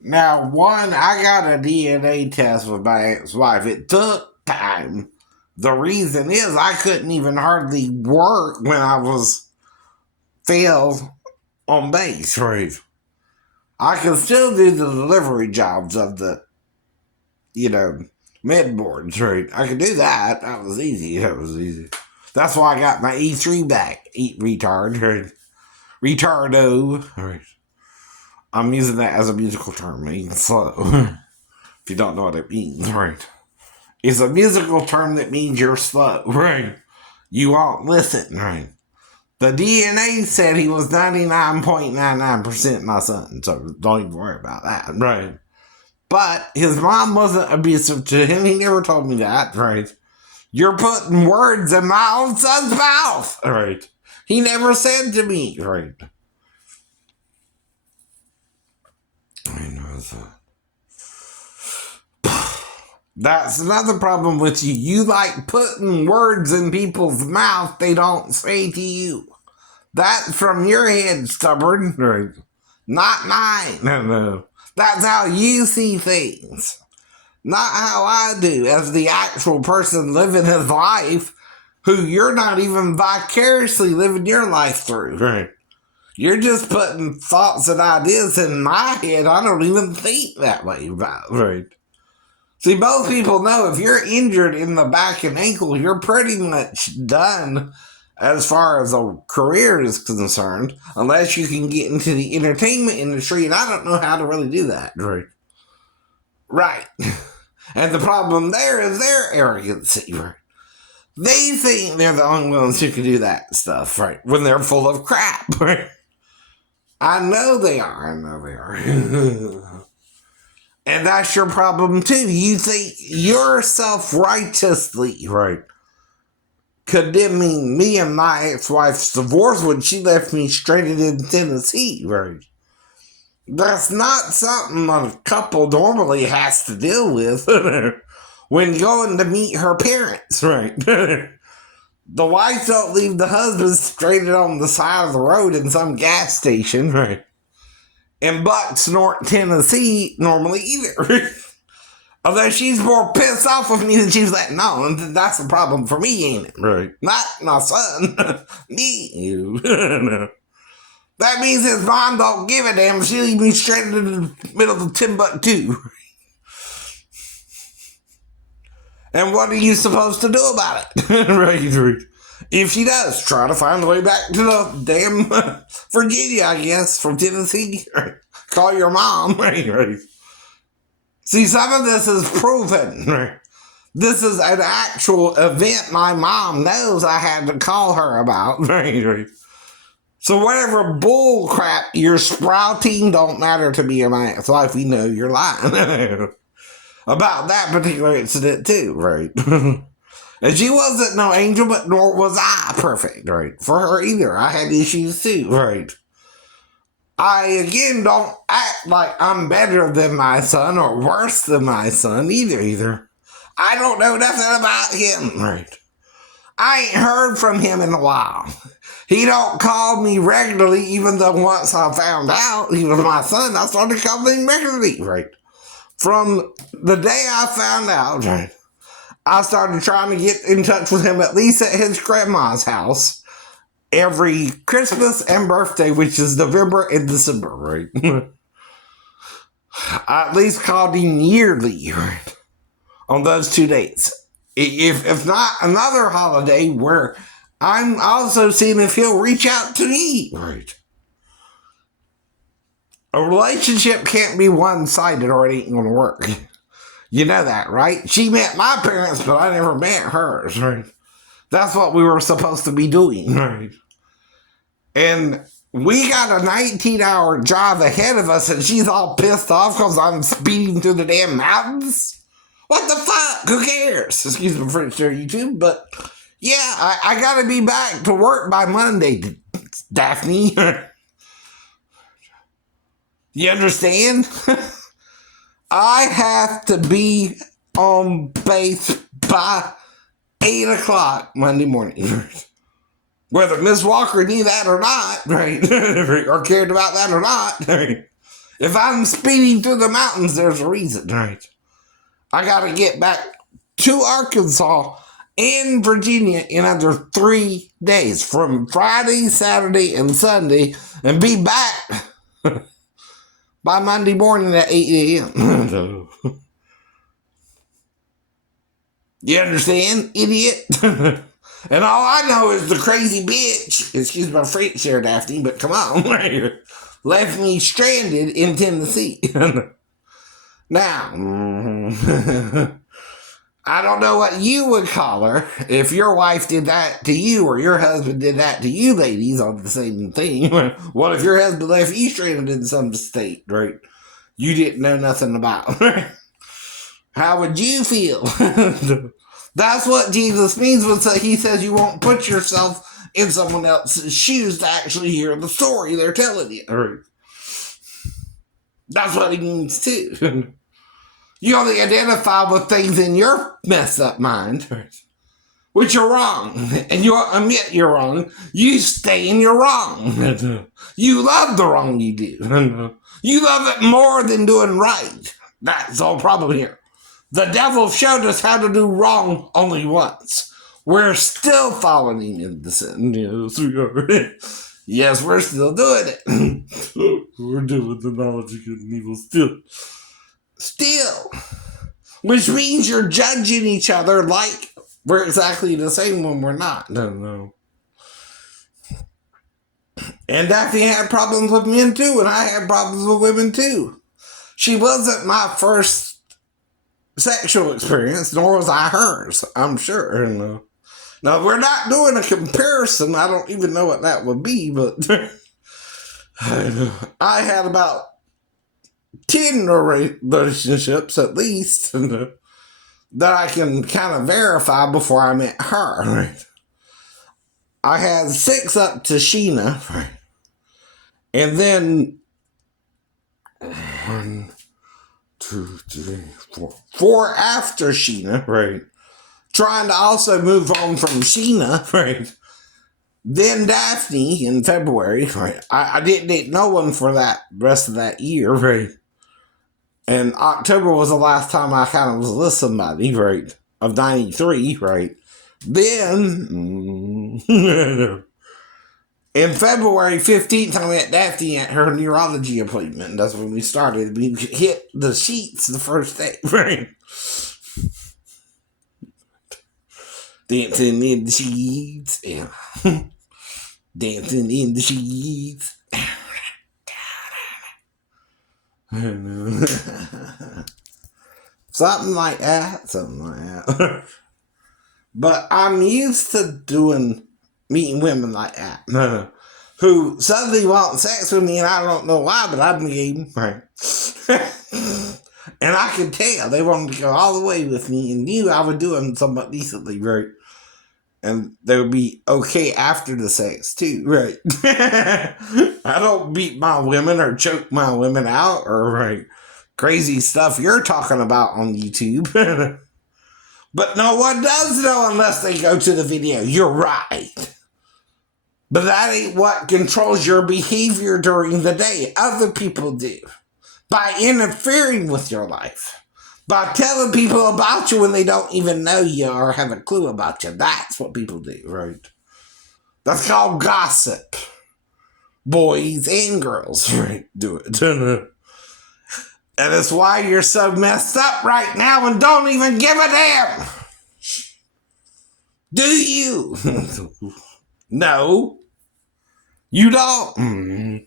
Now, one, I got a DNA test with my ex-wife. It took time. The reason is I couldn't even hardly work when I was fail on base, right? I could still do the delivery jobs of the, you know, med boards, right? I could do that. That was easy. That was easy. That's why I got my E3 back. Eat retard, right? Retardo, right? I'm using that as a musical term, means slow. If you don't know what it means, right? It's a musical term that means you're slow, right? You won't listen, right? The DNA said he was 99.99% my son, so don't even worry about that, right? But his mom wasn't abusive to him. He never told me that, right? You're putting words in my own son's mouth, right? He never said to me, right? I know that. That's another problem with you. You like putting words in people's mouth they don't say to you. That's from your head, stubborn. Right? Not mine. No. That's how you see things. Not how I do as the actual person living his life who you're not even vicariously living your life through. Right? You're just putting thoughts and ideas in my head I don't even think that way about. Right? See, most people know if you're injured in the back and ankle, you're pretty much done as far as a career is concerned, unless you can get into the entertainment industry, and I don't know how to really do that. Right. And the problem there is their arrogancy, right? They think they're the only ones who can do that stuff, right? When they're full of crap, right? I know they are. And that's your problem too. You think you're self-righteously, right, condemning me and my ex-wife's divorce when she left me stranded in Tennessee, right? That's not something a couple normally has to deal with when going to meet her parents, right? The wife don't leave the husband stranded on the side of the road in some gas station, right? In Bucksnort, Tennessee, normally either. Although she's more pissed off with me than she's letting on. That's the problem for me, ain't it? Right. Not my son. Me. That means his mom don't give a damn. She leave me stranded in the middle of Timbuktu. And what are you supposed to do about it? Right. If she does, try to find the way back to the damn Virginia, I guess, from Tennessee. Right. Call your mom. Right. See, some of this is proven. Right. This is an actual event my mom knows I had to call her about. Right. So whatever bull crap you're sprouting don't matter to me or my ex-wife. We know you're lying about that particular incident too, right? And she wasn't no angel, but nor was I perfect, right? For her either. I had issues too, right? I, again, don't act like I'm better than my son or worse than my son either. I don't know nothing about him, right? I ain't heard from him in a while. He don't call me regularly, even though once I found out he was my son, I started calling him regularly, right? From the day I found out, right, I started trying to get in touch with him at least at his grandma's house every Christmas and birthday, which is November and December, right? I at least called him yearly, right, on those 2 dates. If not another holiday where I'm also seeing if he'll reach out to me, right? A relationship can't be one-sided or it ain't gonna work. You know that, right? She met my parents, but I never met hers, right? That's what we were supposed to be doing, right? And we got a 19-hour drive ahead of us, and she's all pissed off because I'm speeding through the damn mountains. What the fuck? Who cares? Excuse me for YouTube, but yeah, I gotta be back to work by Monday, Daphne. You understand? I have to be on base by 8 o'clock Monday morning. Whether Miss Walker knew that or not, right? Or cared about that or not, right? If I'm speeding through the mountains, there's a reason, right? I gotta get back to Arkansas and Virginia in under 3 days, from Friday, Saturday, and Sunday, and be back by Monday morning at 8 a.m. You understand, idiot? And all I know is the crazy bitch, excuse my French there, Daphne, but come on, left me stranded in Tennessee. Now, I don't know what you would call her if your wife did that to you or your husband did that to you, ladies, on the same thing. What if your husband left you stranded in some state, right? You didn't know nothing about. How would you feel? That's what Jesus means when he says you won't put yourself in someone else's shoes to actually hear the story they're telling you. That's what he means too. You only identify with things in your messed up mind, which are wrong, and you admit you're wrong. You stay in your wrong. You love the wrong you do. You love it more than doing right. That's the whole problem here. The devil showed us how to do wrong only once. We're still following him into sin. Yes, we are. Yes, we're still doing it. We're doing the knowledge of good and evil still. Still. Which means you're judging each other like we're exactly the same when we're not. No. And Daphne had problems with men too, and I had problems with women too. She wasn't my first sexual experience, nor was I hers, I'm sure. Now, we're not doing a comparison. I don't even know what that would be, but I had about 10 relationships at least that I can kind of verify before I met her. Right? I had 6 up to Sheena, right? And then 1, 2, 3, 4. 4 after Sheena, right? Trying to also move on from Sheena, right? Then Daphne in February, right? I didn't date no one for that rest of that year, right? And October was the last time I kind of was with somebody, right? Of 93, right? Then, in February 15th, I met Daphne at her neurology appointment. That's when we started. We hit the sheets the first day, right? Dancing in the sheets, yeah. Dancing in the sheets. Something like that. But I'm used to meeting women like that. Who suddenly want sex with me and I don't know why, but I'm game, right? And I could tell they wanted to go all the way with me and knew I would do them somewhat decently, right? And they would be okay after the sex too, right? I don't beat my women or choke my women out or right crazy stuff you're talking about on YouTube. But no one does know unless they go to the video. You're right. But that ain't what controls your behavior during the day. Other people do. By interfering with your life. By telling people about you when they don't even know you or have a clue about you. That's what people do, right? That's called gossip. Boys and girls, right? Do it. And it's why you're so messed up right now and don't even give a damn. Do you? No. You don't? Oh,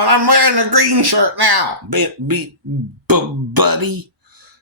and I'm wearing a green shirt now, buddy.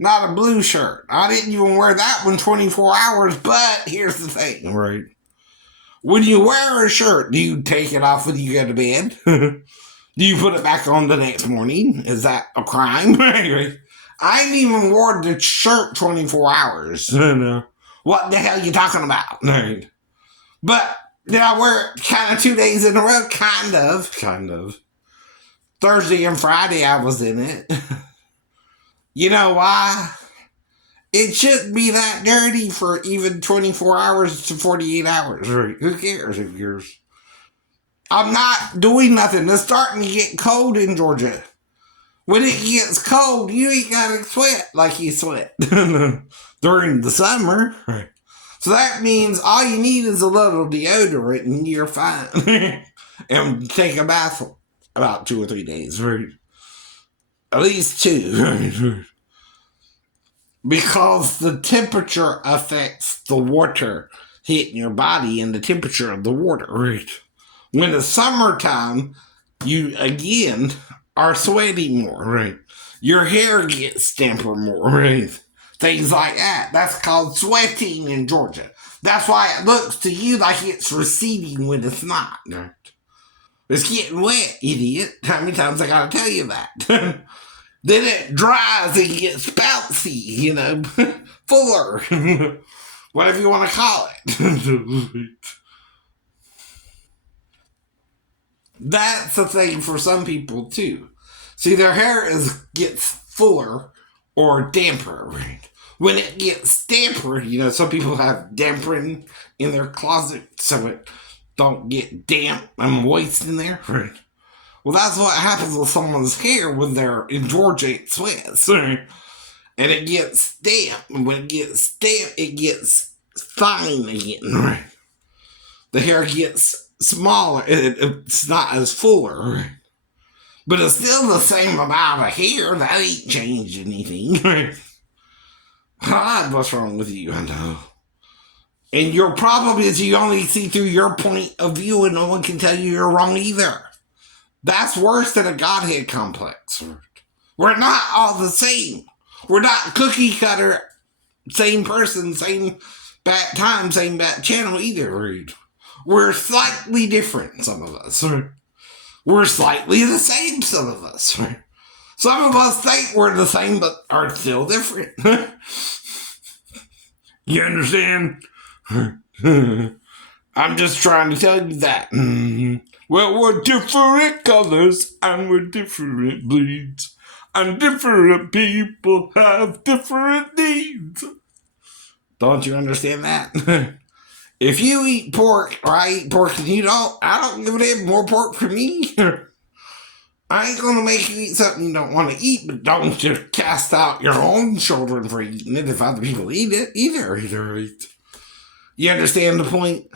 Not a blue shirt. I didn't even wear that one 24 hours, but here's the thing, right? When you wear a shirt, do you take it off when you go to bed? Do you put it back on the next morning? Is that a crime? I ain't even worn the shirt 24 hours. What the hell are you talking about? But did I wear it kind of 2 days in a row? Kind of. Thursday and Friday I was in it. You know why? It shouldn't be that dirty for even 24 hours to 48 hours. Who cares? I'm not doing nothing. It's starting to get cold in Georgia. When it gets cold, you ain't gotta sweat like you sweat during the summer. Right. So that means all you need is a little deodorant and you're fine. And take a bath about 2 or 3 days. Right. At least two. Right. Because the temperature affects the water hitting your body and the temperature of the water. Right. When it's summertime, you again are sweating more. Right. Your hair gets damper more. Right. Things like that. That's called sweating in Georgia. That's why it looks to you like it's receding when it's not. Right. It's getting wet, idiot. How many times I gotta tell you that? Then it dries and gets bouncy, fuller, whatever you want to call it. That's the thing for some people too. See, their hair gets fuller or damper. Right? When it gets damper, some people have dampering in their closet so it don't get damp and moist in there. Right? Well, that's what happens with someone's hair when they're in Georgia. It sweats, right? And it gets damp. And when it gets damp, it gets fine again. Right? The hair gets smaller. It's not as fuller. Right? But it's still the same amount of hair. That ain't changed anything. Right? God, what's wrong with you? I know. And your problem is you only see through your point of view and no one can tell you you're wrong either. That's worse than a Godhead complex. We're not all the same. We're not cookie cutter, same person, same bad time, same bad channel either. We're slightly different, some of us. We're slightly the same, some of us. Some of us think we're the same, but are still different. You understand? I'm just trying to tell you that. Well, we're different colors and we're different breeds. And different people have different needs. Don't you understand that? If you eat pork or I eat pork and you don't, I don't give a damn. More pork for me. I ain't gonna make you eat something you don't want to eat, but don't just cast out your own children for eating it if other people eat it either. You understand the point?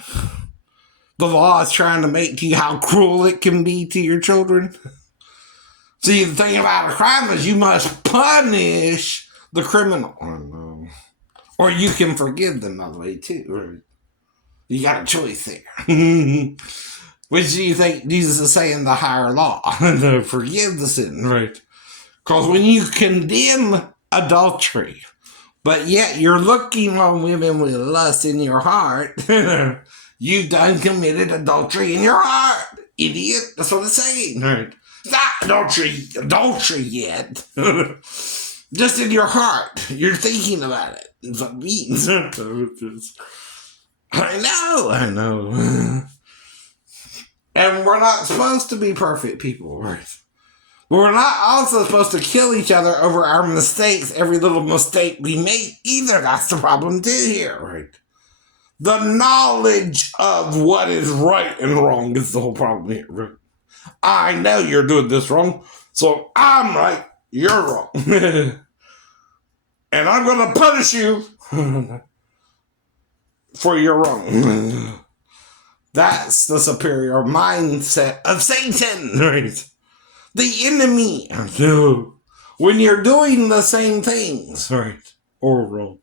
The law is trying to make to you how cruel it can be to your children. See, the thing about a crime is you must punish the criminal. Or you can forgive them that way too. Right? You got a choice there. Which do you think Jesus is saying the higher law? To forgive the sin, right? Because when you condemn adultery, but yet you're looking on women with lust in your heart, you've done committed adultery in your heart, idiot. That's what it's saying. Right? It's not adultery yet. Just in your heart. You're thinking about it. That's what it means. I know. And we're not supposed to be perfect people, right? But we're not also supposed to kill each other over our mistakes, every little mistake we make either. That's the problem too here, right? The knowledge of what is right and wrong is the whole problem here, right? I know you're doing this wrong, so I'm right, you're wrong. And I'm going to punish you for your wrong. That's the superior mindset of Satan, right? The enemy. When you're doing the same things, right or wrong,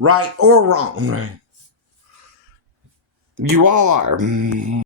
right or wrong, right? You all are.